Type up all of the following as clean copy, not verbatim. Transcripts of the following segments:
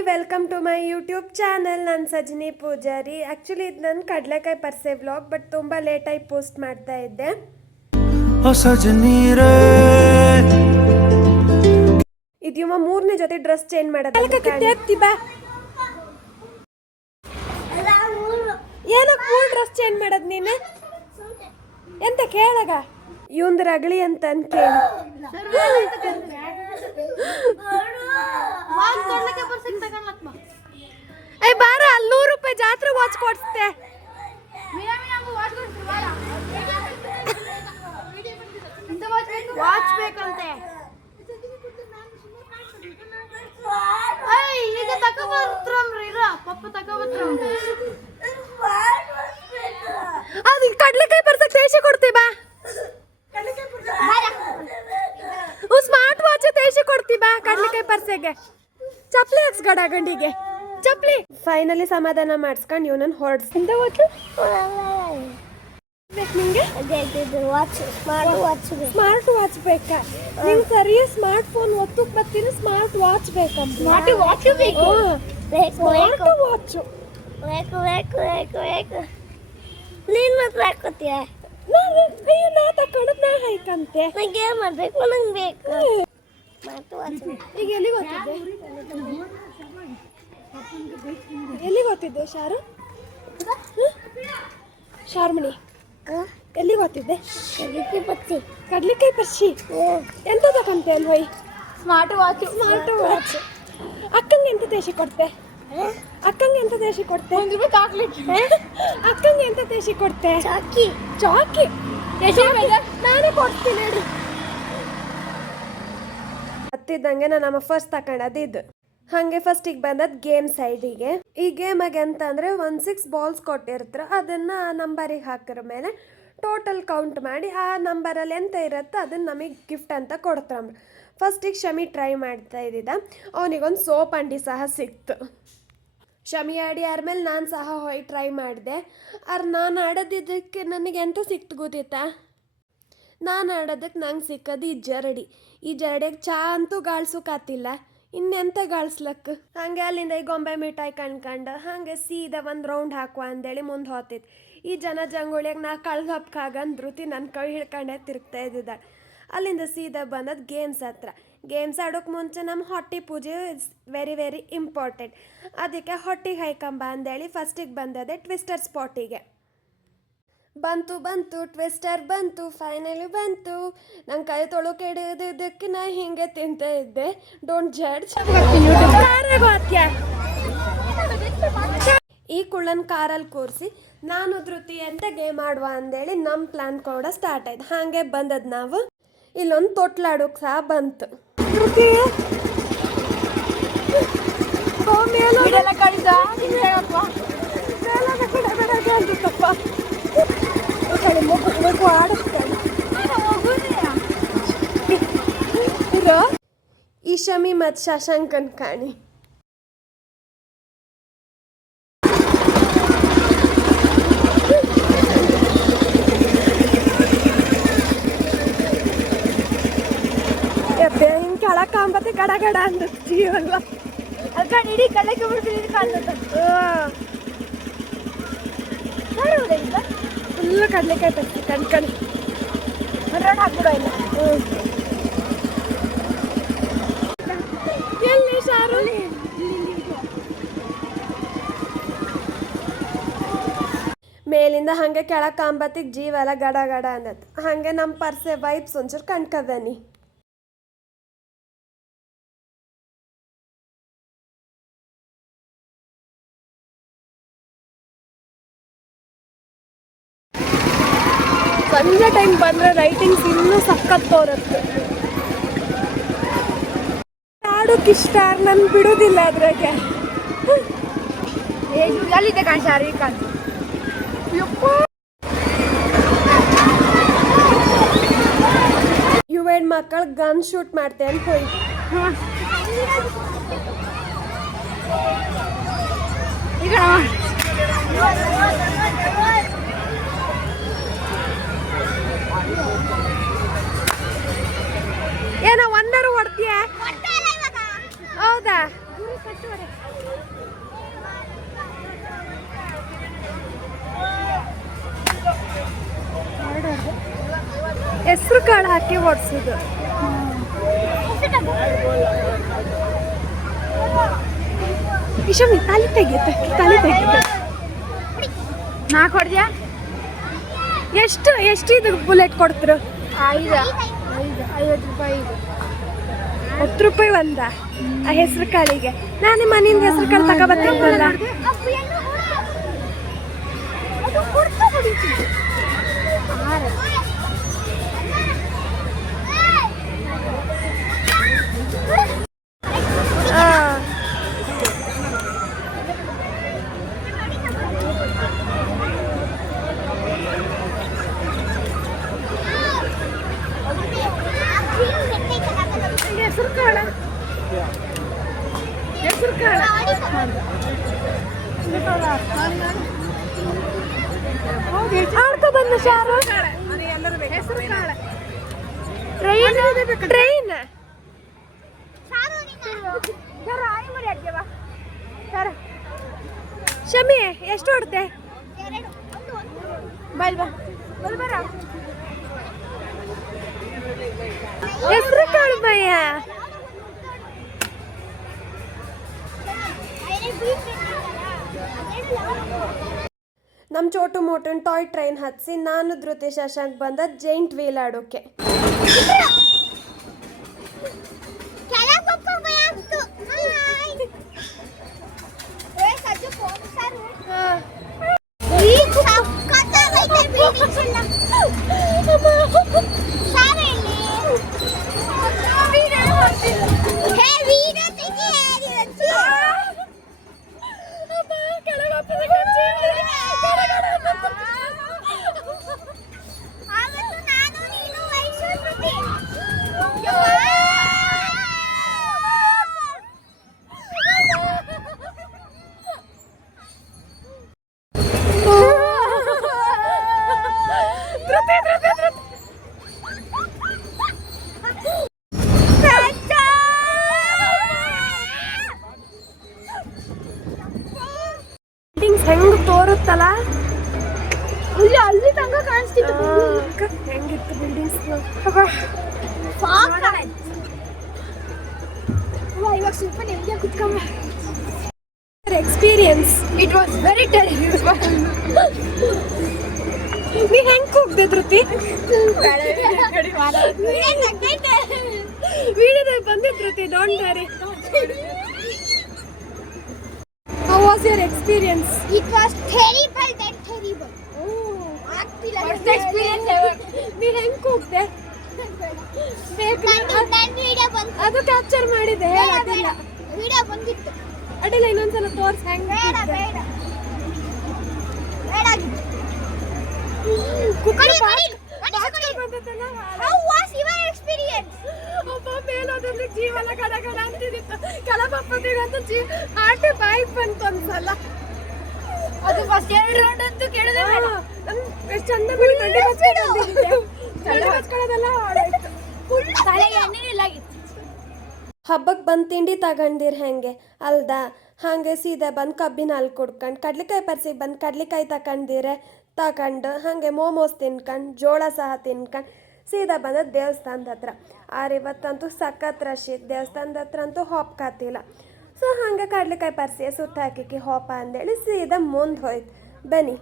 Hi welcome to my YouTube channel. ನಾನು Sajini Poojary. Actually ಇದು ನನ್ನ ಕಡಲೆಕಾಯಿ ಪರ್ಸೆ ವ್ಲಾಗ್, ಬಟ್ ತುಂಬ ಲೇಟಾಗಿ ಪೋಸ್ಟ್ ಮಾಡ್ತಾ ಇದ್ದೆ. ಇದು ಮೂರನೇ ಜೊತೆ ಡ್ರೆಸ್ ಚೇಂಜ್ ಮಾಡೋದು. ಏನಕ್ಕೆ ಮೂರು ಡ್ರೆಸ್ ಚೇಂಜ್ ಮಾಡೋದು ನೀನು? ಎಂತ ಕೇಳಾಗ ಇವಂದು ರಗಳಿ ಅಂತ ಕೇಳಿ. ಏ ಬಾರ, ಅಲ್ಲಿ 100 ರೂಪಾಯಿ ಜಾತ್ರೆ ವಾಚ್ ಕೊಡ್ತೆ. ವಾಚ್ ಬೇಕಂತೆ. ಈಗ ತಗೋಬರ್ತ್ರಮ್ರಿ, ಪಪ್ಪ ತಗೋಬರ್ತ್ರಮ್ರಿ. ಅದು ಕಡ್ಲೆಕಾಯಿ ಬರ್ಸಕ್ ತೇಶಿ ಕೊಡ್ತೀವಿ ಬಾ. ಸ್ಮಾರ್ಟ್ ವಾಚ್ ತೇಶಿ ಕೊಡ್ತೀವಿ ಬಾ ಕಡ್ಲೆಕಾಯಿ ಪರ್ಸೆಗೆ. ಚಪ್ಲಿ ಹಾಕ್ಸ್ಗಡ ಗಂಡಿಗೆ ಚಪ್ಲಿ. ಫೈನಲಿ ಸಮಾಧಾನ ಮಾಡಿಸ್ಕೊಂಡು ಇವನನ್ನು ಹೊರಡ್ಸ್. ಎಂತ ವಾಚ್ ಬೇಕು ನಿಂಗೆ? ಸ್ಮಾರ್ಟ್ ವಾಚ್ ಬೇಕಾ ನಿಂಗೆ? ಸರಿ, ಸ್ಮಾರ್ಟ್ ಫೋನ್ ಒತ್ತಕ್ಕೆ ಬರ್ತೀನಿ, ಸ್ಮಾರ್ಟ್ ವಾಚ್ ಬೇಕಂತ. ಸ್ಮಾರ್ಟ್ ವಾಚ್ ಬೇಕು. ಸ್ಮಾರ್ಟ್ ವಾಚ್ ನೀನ್ ಮಾತ್ರ ಹಾಕೋತೀಯ? ನಾ ತಕೊಂಡದ್ ನಾ ಹಾಯ್ಕಂತೆ. ನಂಗೆ ಏನ್ ಮಾಡ್ಬೇಕು? ನಂಗೆ ಬೇಕು ಸ್ಮಾರ್ಟ್ ವಾಚ್. ಈಗ ಎಲ್ಲಿಗೆ ಹೋಗ್ತಿದ್ದೆ? ಎಲ್ಲಿಗೆ ಹೋಗ್ತಿದ್ದೆ ಶಾರು? ಶಾರ್ಮಣಿ ಎಲ್ಲಿಗೆ ಹೋಗ್ತಿದ್ದೆ? ಕಡ್ಲಿಕಾಯಿ ಪರ್ಸಿ ಎಂತ ತಕೊಂತೆ ಅಲ್ವೈ? Smart watch. Smart watch. ಅಕ್ಕಂಗೆ ಎಂತ ದೇಶಿ ಕೊಡ್ತೆ? ಅಕ್ಕಂಗೆ ಎಂತ ದೇಶಿ ಕೊಡ್ತೆ? ₹1 ಚಾಕ್ಲೇಟ್. ಅಕ್ಕಂಗೆ ಎಂತ ದೇಶಿ ಕೊಡ್ತೆ? ಚಾಕಿ. ಚಾಕಿ ನಾನೇ ಕೊಡ್ತೀನಿ ಹೇಳಿ. ಹತ್ತಿದ್ದಂಗೆ ನಾನು ಫಸ್ಟ್ ತಕೊಂಡದ್ದು ಇದು. ಹಾಗೆ ಫಸ್ಟಿಗೆ ಬಂದದ್ದು ಗೇಮ್ ಸೈಡಿಗೆ. ಈ ಗೇಮಾಗೆ ಅಂತ ಅಂದರೆ 6 ಬಾಲ್ಸ್ ಕೊಟ್ಟಿರ್ತಾರೆ. ಅದನ್ನು ಆ ನಂಬರಿಗೆ ಹಾಕಿರ ಮೇಲೆ ಟೋಟಲ್ ಕೌಂಟ್ ಮಾಡಿ ಆ ನಂಬರಲ್ಲಿ ಎಂತ ಇರುತ್ತೋ ಅದನ್ನು ನಮಗೆ ಗಿಫ್ಟ್ ಅಂತ ಕೊಡ್ತಾರೆ. ಫಸ್ಟಿಗೆ ಶಮಿ ಟ್ರೈ ಮಾಡ್ತಾ ಇದ್ದಿದ್ದ. ಅವನಿಗೊಂದು ಸೋಪ್ ಅಂಡಿ ಸಹ ಸಿಕ್ತು. ಶಮಿ ಆಡಿ ಆದ್ಮೇಲೆ ನಾನು ಸಹ ಹೋಗಿ ಟ್ರೈ ಮಾಡಿದೆ. ನಾನು ಆಡೋದಿದ್ದಕ್ಕೆ ನನಗೆ ಎಂತ ಸಿಕ್ತು ಗೊತ್ತಿತ್ತಾ? ನಾನು ಆಡೋದಕ್ಕೆ ನಂಗೆ ಸಿಕ್ಕೋದು ಈ ಜರಡಿ. ಈ ಜರಡಿಯಾಗ ಚಾ ಅಂತೂ ಗಾಳ್ಸೋಕಾತಿಲ್ಲ, ಇನ್ನೆಂತ ಗಾಳ್ಸ್ಲಕ್ಕೆ. ಹಾಗೆ ಅಲ್ಲಿಂದ ಈ ಗೊಂಬೆ ಮಿಠಾಯಿ ಕಣ್ಕಂಡು ಹಾಗೆ ಸೀದಾ ಒಂದು ರೌಂಡ್ ಹಾಕುವ ಅಂದೇಳಿ ಮುಂದೆ ಹೋಗ್ತಿತ್ತು. ಈ ಜಂಗುಳಿಯಾಗ ನಾ ಕಳ್ಗಪ್ಕಾಗಂದು ಧೃತಿ ನನ್ನ ಕೈ ಹಿಡ್ಕೊಂಡೆ ತಿರುಗ್ತಾ ಇದ್ದಿದ್ದ. ಅಲ್ಲಿಂದ ಸೀದಾ ಬಂದದ್ದು ಗೇಮ್ಸ್ ಹತ್ರ. ಗೇಮ್ಸ್ ಆಡೋಕ್ಕೆ ಮುಂಚೆ ನಮ್ಮ ಹೊಟ್ಟೆ ಪೂಜೆ ಇಸ್ ವೆರಿ ವೆರಿ ಇಂಪಾರ್ಟೆಂಟ್. ಅದಕ್ಕೆ ಹೊಟ್ಟೆಗೆ ಹೈಕಂಬ ಅಂದೇಳಿ ಫಸ್ಟಿಗೆ ಬಂದದೆ ಟ್ವಿಸ್ಟರ್ ಸ್ಪಾಟಿಗೆ. ಬಂತು ಟ್ವಿಸ್ಟರ್ ಬಂತು, ಫೈನಲಿ ಬಂತು. ನನ್ನ ಕೈ ತೊಳಕ್ಕೆ ಹಿಡಿಯೋದಕ್ಕೆ ನಾ ಹಿಂಗೆ ತಿಂತ ಇದ್ದೆ. Don't judge. ಈ ಕುಳ್ಳನ್ ಕಾರಲ್ಲಿ ಕೂರಿಸಿ ನಾನು ಧೃತಿ ಅಂತ ಗೇಮ್ ಆಡುವ ಅಂದೇಳಿ ನಮ್ಮ ಪ್ಲಾನ್ ಕೂಡ ಸ್ಟಾರ್ಟ್ ಆಯ್ತು. ಹಾಗೆ ಬಂದದ್ದು ನಾವು. ಇಲ್ಲೊಂದು ತೊಟ್ಲಾಡೋಕೆ ಸಹ ಬಂತು. ಧೃತಿ ಈ ಶಮಿ ಮತ್ತು ಶಶಾಂಕನ್ ಕಾಣಿ. ಹಿಂಗೆ ಕೆಳಕಾಂಬತ್ತೆ ಗಡ ಗಡ ಅಂದೀವಲ್ವ, ಅದಕ್ಕೆ ಇಡೀ ಕಳ್ಳಕ್ಕೆ ಬಿಡ್ತೀನಿ ಕಾಣ್ತದೆ. ಫುಲ್ಲು ಕಡಲೆಕಾಯಿ ತರ್ತಿ ಕಣ್ಕಣಿ ರೌಂಡ್ ಹಾಕ್ಬಿಡೋ ಇಲ್ಲ. ಎಲ್ಲಿ ಶಾರು? ಮೇಲಿಂದ ಹಾಗೆ ಕೆಳಕಾಂಬತ್ತಿಗೆ ಜೀವೆಲ್ಲ ಗಡ ಗಡ ಅಂದತ್. ಹಾಗೆ ನಮ್ಮ ಪರ್ಸೆ ವೈಬ್ಸ್ ಒಂಚೂರು ಕಣ್ಕದನಿ. ಸಂಜೆ ಟೈಮ್ ಬಂದರೆ ರೈಟಿಂಗ್ಸ್ ಇನ್ನೂ ಸಖತ್ ತೋರುತ್ತೆ. ಆಡೋಕೆ ಇಷ್ಟ, ನಾನು ಬಿಡೋದಿಲ್ಲ ಅದ್ರಾಗೆ. ಅಲ್ಲಿದೆ ಕಾಣ ಶಾರಿ ಕಾಣ. ಇವ್ ಹೆಣ್ಮಕ್ಳು ಗನ್ ಶೂಟ್ ಮಾಡ್ತೆ ಅಂತ ಹೋಯ್. ಈಗ ಏನೋ ಒಂದರು ಹೊಡ್ತೀಯ? ಹೌದಾ? ಹೆಸರು ಕಾಳು ಹಾಕಿ ಓಡಿಸೋದು. ವಿಷಮಿ ತಲೆ ತೆಗಿಯುತ್ತೆ, ತಲೆ ತೆಗಿಯುತ್ತೆ. ನಾಲ್ಕು ಹೊಡೆದ್ಯಾ? ಎಷ್ಟು ಇದು ಬುಲೆಟ್ ಕೊಡ್ತೀರ? 50 ರೂಪಾಯಿ ಇದು. 10 ರೂಪಾಯಿ ಒಂದ ಆ ಹೆಸರು ಕಾಳಿಗೆ. ನಾನೇ ಮನೆಯಿಂದ ಹೆಸರು ಕಾಳು ತಗೋಬರ್ತಿದ್ದಲ್ಲ. ಹೆಸರು ಕಾಳ ಆಡ್ಕೊ ಬಂದ ಶಾರು. ಟ್ರೈನ್ ಶಮಿ ಎಷ್ಟು ಹೊಡ್ದೆ? ಹೆಸರು ಕಾಳು ಭಯ್ಯ. ನಮ್ಮ ಚೋಟು ಮೋಟನ್ ಟಾಯ್ ಟ್ರೈನ್ ಹತ್ಸಿ ನಾನು ಧೃತಿ ಶಶಾಂಕ್ ಬಂದ ಜೈಂಟ್ ವೀಲ್ ಆಡೋಕೆ. ಹೆಂಗ್ ತೋರುತ್ತಲ್ಲ ಅಲ್ಲಿ ತನಕ ಕಾಣಿಸ್ತಿತ್ತು. ಹೆಂಗಿತ್ತು ಬಿಲ್ಡಿಂಗ್ಸ್. ಇವಾಗ ಸ್ವಲ್ಪ ನೆಮ್ಮದಿ ಕುತ್ಕೊಂಬ. Experience. It was very terrible. ನೀ ಹೆಂಗ್ ಕೂಗ್ದೆ ಧೃತಿ? ವಿಡಿಯೋದಲ್ಲಿ ಬಂದಿದ್ Dhruthi, don't worry. How was your experience? It was terrible, that terrible. First experience ever. ನೀ ಹೆಂಗ್ ಕೂಗ್ದೆ? ನನ್ನ ವಿಡಿಯೋ ಬಂತು. ಅದು ಕ್ಯಾಪ್ಚರ್ ಮಾಡಿದೆ, ಹೇಳೋದಿಲ್ಲ. ವಿಡಿಯೋ ಬಂದಿತ್ತು. ಅಡ್ಡಿಲ್ಲ, ಇನ್ನೊಂದ್ಸಲ ತೋರ್ಸ್ ಹೆಂಗ್. ಬೇಡ ಬೇಡ ಬೇಡ. How was your experience? ಒಬ್ಬ ಮೇಲೋದ್ರಲ್ಲಿ ಜೀವನ ಗಡಗಡ ಅಂತಿತ್ತು. ಕೆಳಪಪ್ಪದಿಗಂತೂ ಆಟೆ ಬಾಯಿಗೆ ಬಂತು ಒಂದ್ಸಲ. ಅದು ಫಸ್ಟ್ 2 ರೌಂಡ್ ಅಂತೂ ಕೇಳಿದೆ. ಎಷ್ಟು ಚಂದ ಬಿಡಿ ಗಂಟೆ ಹಚ್ಕೊಳ್ಳೋದೆಲ್ಲ ಹಾಳಾಯ್ತು. ತಲೆಗೆ ಎಣ್ಣೆ ಇಲ್ಲಾಗಿತ್ತು. ಹಬ್ಬಕ್ಕೆ ಬಂದು ತಿಂಡಿ ತಗೊಂಡಿರ್ ಹೆಂಗೆ ಅಲ್ದಾ? ಹಾಗೆ ಸೀದಾ ಬಂದು ಕಬ್ಬಿನ ಹಾಲು ಕುಡ್ಕೊಂಡು, ಕಡ್ಲೆಕಾಯಿ ಪರಿಸಿಗೆ ಬಂದು ಕಡ್ಲೆಕಾಯಿ ತಗೊಂಡಿರೆ ತಗೊಂಡು, ಹಾಗೆ ಮೋಮೋಸ್ ತಿನ್ಕೊಂಡು, ಜೋಳ ಸಹ ತಿನ್ಕೊಂಡು ಸೀದಾ ಬಂದ ದೇವಸ್ಥಾನದ ಹತ್ರ. ಆದ್ರೆ ಇವತ್ತಂತೂ ಸಖತ್ ರಶ್ ಇತ್ತು. ದೇವಸ್ಥಾನದ ಹತ್ರ ಅಂತೂ ಹಾಪ್ ಕಾತಿಲ್ಲ. ಸೊ ಹಾಗೆ ಕಡ್ಲೆಕಾಯಿ ಪರಿಸಿ ಸುತ್ತ ಹಾಕಿಕ್ಕಿ ಹಾಪ ಅಂದೇಳಿ ಸೀದಾ ಮುಂದೆ ಹೋಯ್ತು. ಬನ್ನಿ,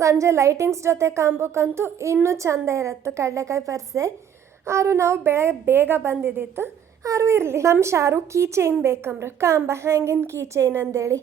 ಸಂಜೆ ಲೈಟಿಂಗ್ಸ್ ಜೊತೆ ಕಾಂಬಕ್ಕಂತೂ ಇನ್ನೂ ಚಂದ ಇರತ್ತೆ ಕಡ್ಲೆಕಾಯಿ ಪರಿಸೆ. ಆರು ನಾವು ಬೆಳಗ್ಗೆ ಬೇಗ ಬಂದಿದ್ದಿತ್ತು. ಆರು ಇರಲಿ, ನಮ್ಮ Sharu key chain ಬೇಕಂಬ್ರ ಕಾಂಬ ಹ್ಯಾಂಗಿನ key chain ಅಂದೇಳಿ.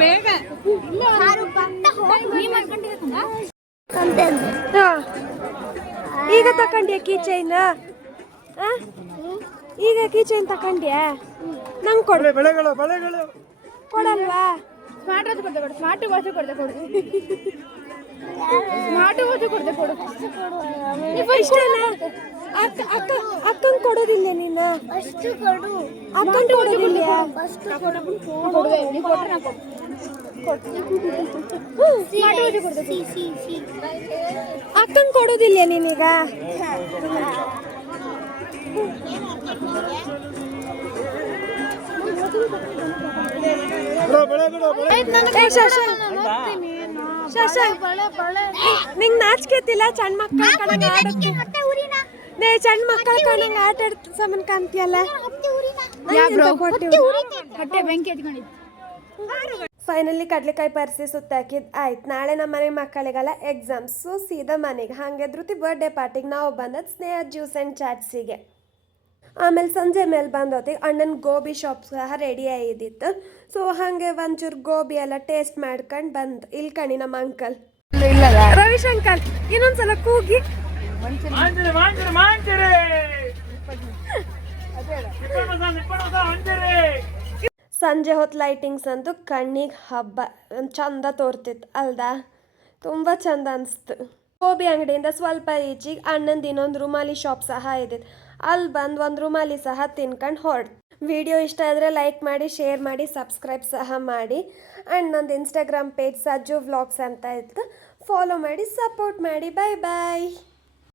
ಬೇಗ ಈಗ ತಕೊಂಡ್ಯಾ ಕೀ ಚೈನ್? ಈಗ ಕೀ ಚೈನ್ ತಕೊಂಡ್ಯಾ? ನಂಗೆ ಕೊಡು. ಕೊಡಲ್ವಾ? ಸ್ಮಾರ್ಟ್ ವಾಚ್ ಕೊಡ್ದೆ ಕೊಡು. ಸ್ಮಾರ್ಟ್ ವಾಚ್ ಕೊಡ್ದೆ ಕೊಡು. ಸ್ಮಾರ್ಟ್ ವಾಚ್ ಕೊಡ್ದೆ ಕೊಡು. ಇಷ್ಟೇನಾ? ಅಕ್ಕಂಗೆ ಕೊಡೋದಿಲ್ಲ ನೀನು ಅಷ್ಟು ಕೊಡು ಅಕ್ಕಂಗೆ ಕೊಡೋದಿಲ್ಲ ಅಷ್ಟು ಕೊಡು ಸಿ ಅಕ್ಕಂಗೆ ಕೊಡೋದಿಲ್ಲ ನೀನೀಗ ನಿಂಗೆ ನಾಚಿಕೆತಿಲ್ಲ ಸಣ್ಣ ಮಕ್ಕಳ ಕಣಂಗೆ ಆಡೋಕ್ಕೆ ನೇ ಸಣ್ಣ ಮಕ್ಕಳ ಕಣಂಗೆ ಆಟ ಆಡ್ತ ಸಮನ್ ಕಾಣ್ತೀಯಲ್ಲ ಹೊಟ್ಟೆ ಬೆಂಕಿ ಹತ್ಕೊಂಡಿದ್ದು ಫೈನಲಿ ಕಡ್ಲೆಕಾಯಿ ಪರಿಸಿ ಸುತ್ತಾಕಿದ್ ಆಯ್ತು ನಾಳೆ ನಮ್ಮ ಮನೆ ಮಕ್ಕಳಿಗೆಲ್ಲ ಎಕ್ಸಾಮ್ಸ್ ಸೊ ಸೀದಾ ಮನೆಗೆ ಹಾಗೆ ಧೃತಿ ಬರ್ಡೇ ಪಾರ್ಟಿಗೆ ನಾವು ಬಂದದ್ದು ಸ್ನೇಹ ಜ್ಯೂಸ್ ಆ್ಯಂಡ್ ಚಾಟ್ಸಿಗೆ ಆಮೇಲೆ ಸಂಜೆ ಮೇಲೆ ಬಂದೋತಿಗೆ ಅಣ್ಣನ ಗೋಬಿ ಶಾಪ್ ಸಹ ರೆಡಿ ಆಗಿದ್ದಿತ್ತು ಸೊ ಹಾಗೆ ಒಂಚೂರು ಗೋಬಿ ಎಲ್ಲ ಟೇಸ್ಟ್ ಮಾಡ್ಕೊಂಡು ಬಂದು ಇಲ್ಲಿ ಕಣಿ ನಮ್ಮ ಅಂಕಲ್ ರವಿಶಂಕರ್ ಇನ್ನೊಂದ್ಸಲ ಕೂಗಿ ಸಂಜೆ ಹೊತ್ತು ಲೈಟಿಂಗ್ಸ್ ಅಂತೂ ಕಣ್ಣಿಗೆ ಹಬ್ಬ ಚಂದ ತೋರ್ತಿತ್ತು ಅಲ್ದಾ ತುಂಬ ಚಂದ ಅನಿಸ್ತು ಗೋಬಿ ಅಂಗಡಿಯಿಂದ ಸ್ವಲ್ಪ ಈಚಿಗೆ ಅಣ್ಣಂದು ಇನ್ನೊಂದು ರುಮಾಲಿ ಶಾಪ್ ಸಹ ಇದ್ದಿತ್ತು ಅಲ್ಲಿ ಬಂದು ಒಂದು ರುಮಾಲಿ ಸಹ ತಿನ್ಕೊಂಡು ಹೊರಡು ವಿಡಿಯೋ ಇಷ್ಟ ಆದರೆ ಲೈಕ್ ಮಾಡಿ ಶೇರ್ ಮಾಡಿ ಸಬ್ಸ್ಕ್ರೈಬ್ ಸಹ ಮಾಡಿ ಆ್ಯಂಡ್ ನಂದು ಇನ್ಸ್ಟಾಗ್ರಾಮ್ ಪೇಜ್ ಸಜ್ಜು ವ್ಲಾಗ್ಸ್ ಅಂತ ಇತ್ತು ಫಾಲೋ ಮಾಡಿ ಸಪೋರ್ಟ್ ಮಾಡಿ ಬಾಯ್ ಬಾಯ್